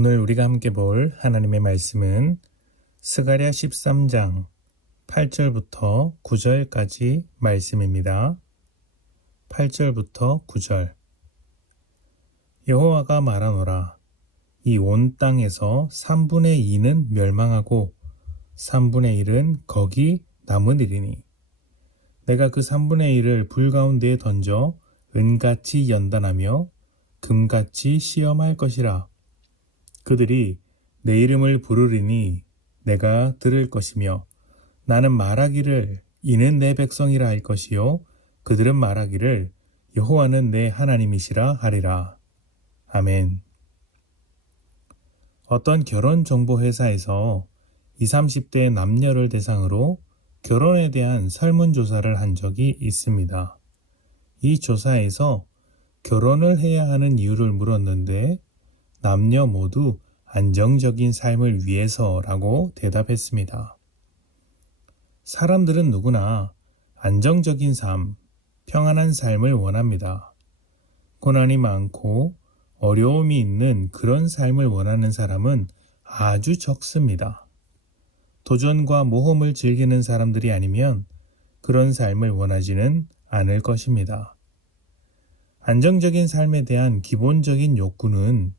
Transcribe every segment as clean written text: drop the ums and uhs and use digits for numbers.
오늘 우리가 함께 볼 하나님의 말씀은 스가랴 13장 8절부터 9절까지 말씀입니다. 8절부터 9절. 여호와가 말하노라. 이 온 땅에서 3분의 2는 멸망하고 3분의 1은 거기 남으리니 내가 그 3분의 1을 불 가운데에 던져 은같이 연단하며 금같이 시험할 것이라. 그들이 내 이름을 부르리니 내가 들을 것이며 나는 말하기를 이는 내 백성이라 할 것이요 그들은 말하기를 여호와는 내 하나님이시라 하리라. 아멘. 어떤 결혼정보회사에서 20, 30대 남녀를 대상으로 결혼에 대한 설문조사를 한 적이 있습니다. 이 조사에서 결혼을 해야 하는 이유를 물었는데 남녀 모두 안정적인 삶을 위해서라고 대답했습니다. 사람들은 누구나 안정적인 삶, 평안한 삶을 원합니다. 고난이 많고 어려움이 있는 그런 삶을 원하는 사람은 아주 적습니다. 도전과 모험을 즐기는 사람들이 아니면 그런 삶을 원하지는 않을 것입니다. 안정적인 삶에 대한 기본적인 욕구는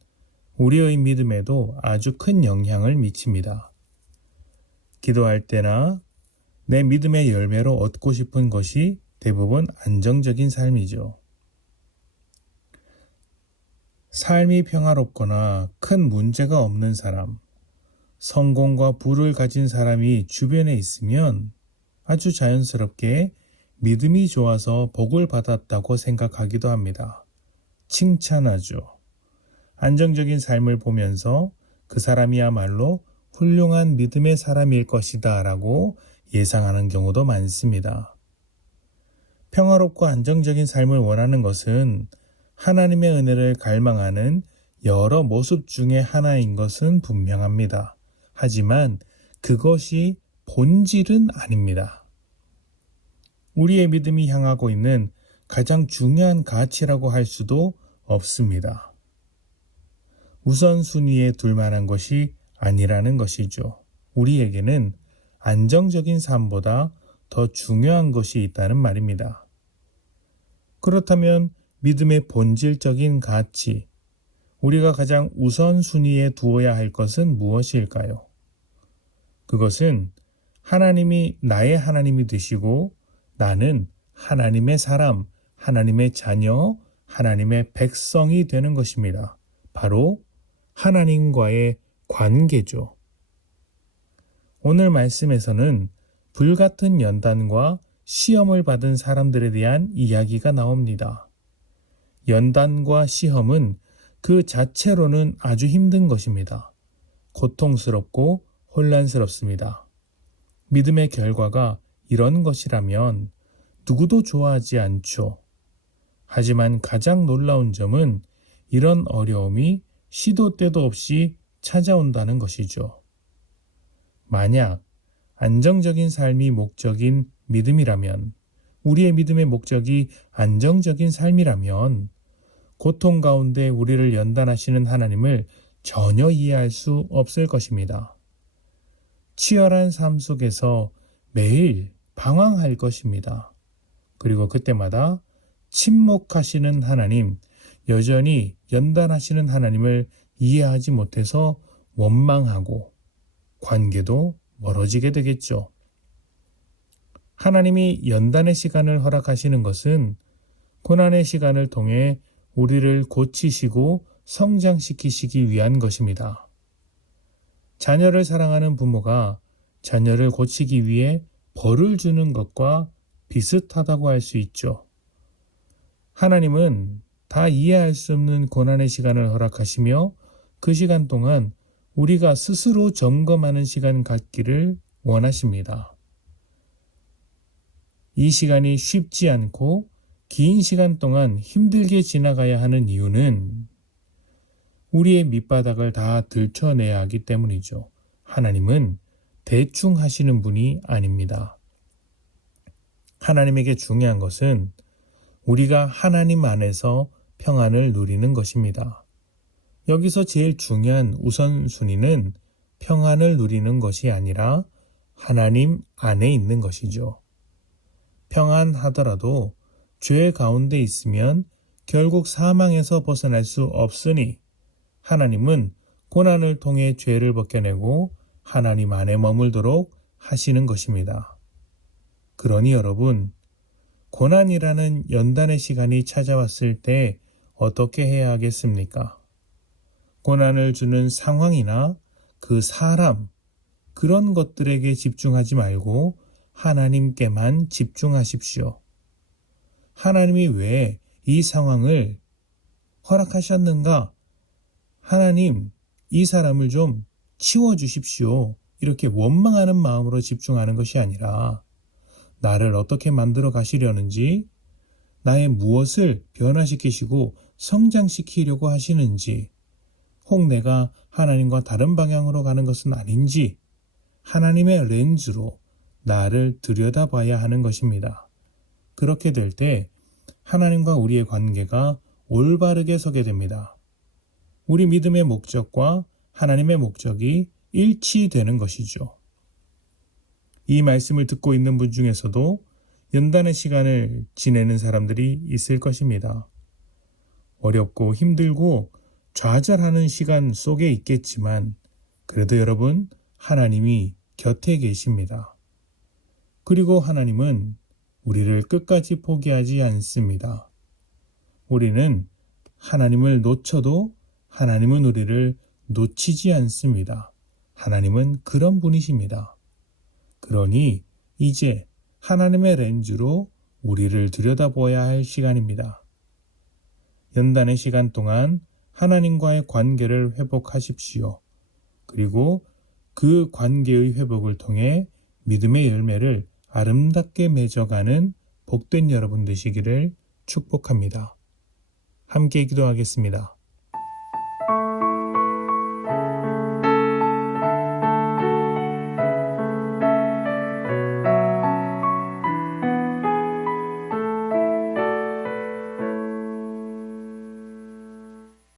우리의 믿음에도 아주 큰 영향을 미칩니다. 기도할 때나 내 믿음의 열매로 얻고 싶은 것이 대부분 안정적인 삶이죠. 삶이 평화롭거나 큰 문제가 없는 사람, 성공과 부를 가진 사람이 주변에 있으면 아주 자연스럽게 믿음이 좋아서 복을 받았다고 생각하기도 합니다. 칭찬하죠. 안정적인 삶을 보면서 그 사람이야말로 훌륭한 믿음의 사람일 것이다 라고 예상하는 경우도 많습니다. 평화롭고 안정적인 삶을 원하는 것은 하나님의 은혜를 갈망하는 여러 모습 중에 하나인 것은 분명합니다. 하지만 그것이 본질은 아닙니다. 우리의 믿음이 향하고 있는 가장 중요한 가치라고 할 수도 없습니다. 우선순위에 둘 만한 것이 아니라는 것이죠. 우리에게는 안정적인 삶보다 더 중요한 것이 있다는 말입니다. 그렇다면 믿음의 본질적인 가치, 우리가 가장 우선순위에 두어야 할 것은 무엇일까요? 그것은 하나님이 나의 하나님이 되시고 나는 하나님의 사람, 하나님의 자녀, 하나님의 백성이 되는 것입니다. 바로 하나님과의 관계죠. 오늘 말씀에서는 불같은 연단과 시험을 받은 사람들에 대한 이야기가 나옵니다. 연단과 시험은 그 자체로는 아주 힘든 것입니다. 고통스럽고 혼란스럽습니다. 믿음의 결과가 이런 것이라면 누구도 좋아하지 않죠. 하지만 가장 놀라운 점은 이런 어려움이 시도 때도 없이 찾아온다는 것이죠. 만약 안정적인 삶이 목적인 믿음이라면, 우리의 믿음의 목적이 안정적인 삶이라면 고통 가운데 우리를 연단하시는 하나님을 전혀 이해할 수 없을 것입니다. 치열한 삶 속에서 매일 방황할 것입니다. 그리고 그때마다 침묵하시는 하나님, 여전히 연단하시는 하나님을 이해하지 못해서 원망하고 관계도 멀어지게 되겠죠. 하나님이 연단의 시간을 허락하시는 것은 고난의 시간을 통해 우리를 고치시고 성장시키시기 위한 것입니다. 자녀를 사랑하는 부모가 자녀를 고치기 위해 벌을 주는 것과 비슷하다고 할 수 있죠. 하나님은 다 이해할 수 없는 고난의 시간을 허락하시며 그 시간 동안 우리가 스스로 점검하는 시간 갖기를 원하십니다. 이 시간이 쉽지 않고 긴 시간 동안 힘들게 지나가야 하는 이유는 우리의 밑바닥을 다 들춰내야 하기 때문이죠. 하나님은 대충 하시는 분이 아닙니다. 하나님에게 중요한 것은 우리가 하나님 안에서 평안을 누리는 것입니다. 여기서 제일 중요한 우선순위는 평안을 누리는 것이 아니라 하나님 안에 있는 것이죠. 평안하더라도 죄 가운데 있으면 결국 사망에서 벗어날 수 없으니 하나님은 고난을 통해 죄를 벗겨내고 하나님 안에 머물도록 하시는 것입니다. 그러니 여러분, 고난이라는 연단의 시간이 찾아왔을 때 어떻게 해야 하겠습니까? 고난을 주는 상황이나 그 사람, 그런 것들에게 집중하지 말고 하나님께만 집중하십시오. 하나님이 왜 이 상황을 허락하셨는가? 하나님, 이 사람을 좀 치워주십시오. 이렇게 원망하는 마음으로 집중하는 것이 아니라 나를 어떻게 만들어 가시려는지, 나의 무엇을 변화시키시고 성장시키려고 하시는지, 혹 내가 하나님과 다른 방향으로 가는 것은 아닌지 하나님의 렌즈로 나를 들여다봐야 하는 것입니다. 그렇게 될 때 하나님과 우리의 관계가 올바르게 서게 됩니다. 우리 믿음의 목적과 하나님의 목적이 일치되는 것이죠. 이 말씀을 듣고 있는 분 중에서도 연단의 시간을 지내는 사람들이 있을 것입니다. 어렵고 힘들고 좌절하는 시간 속에 있겠지만 그래도 여러분, 하나님이 곁에 계십니다. 그리고 하나님은 우리를 끝까지 포기하지 않습니다. 우리는 하나님을 놓쳐도 하나님은 우리를 놓치지 않습니다. 하나님은 그런 분이십니다. 그러니 이제 하나님의 렌즈로 우리를 들여다보아야 할 시간입니다. 연단의 시간 동안 하나님과의 관계를 회복하십시오. 그리고 그 관계의 회복을 통해 믿음의 열매를 아름답게 맺어가는 복된 여러분 되시기를 축복합니다. 함께 기도하겠습니다.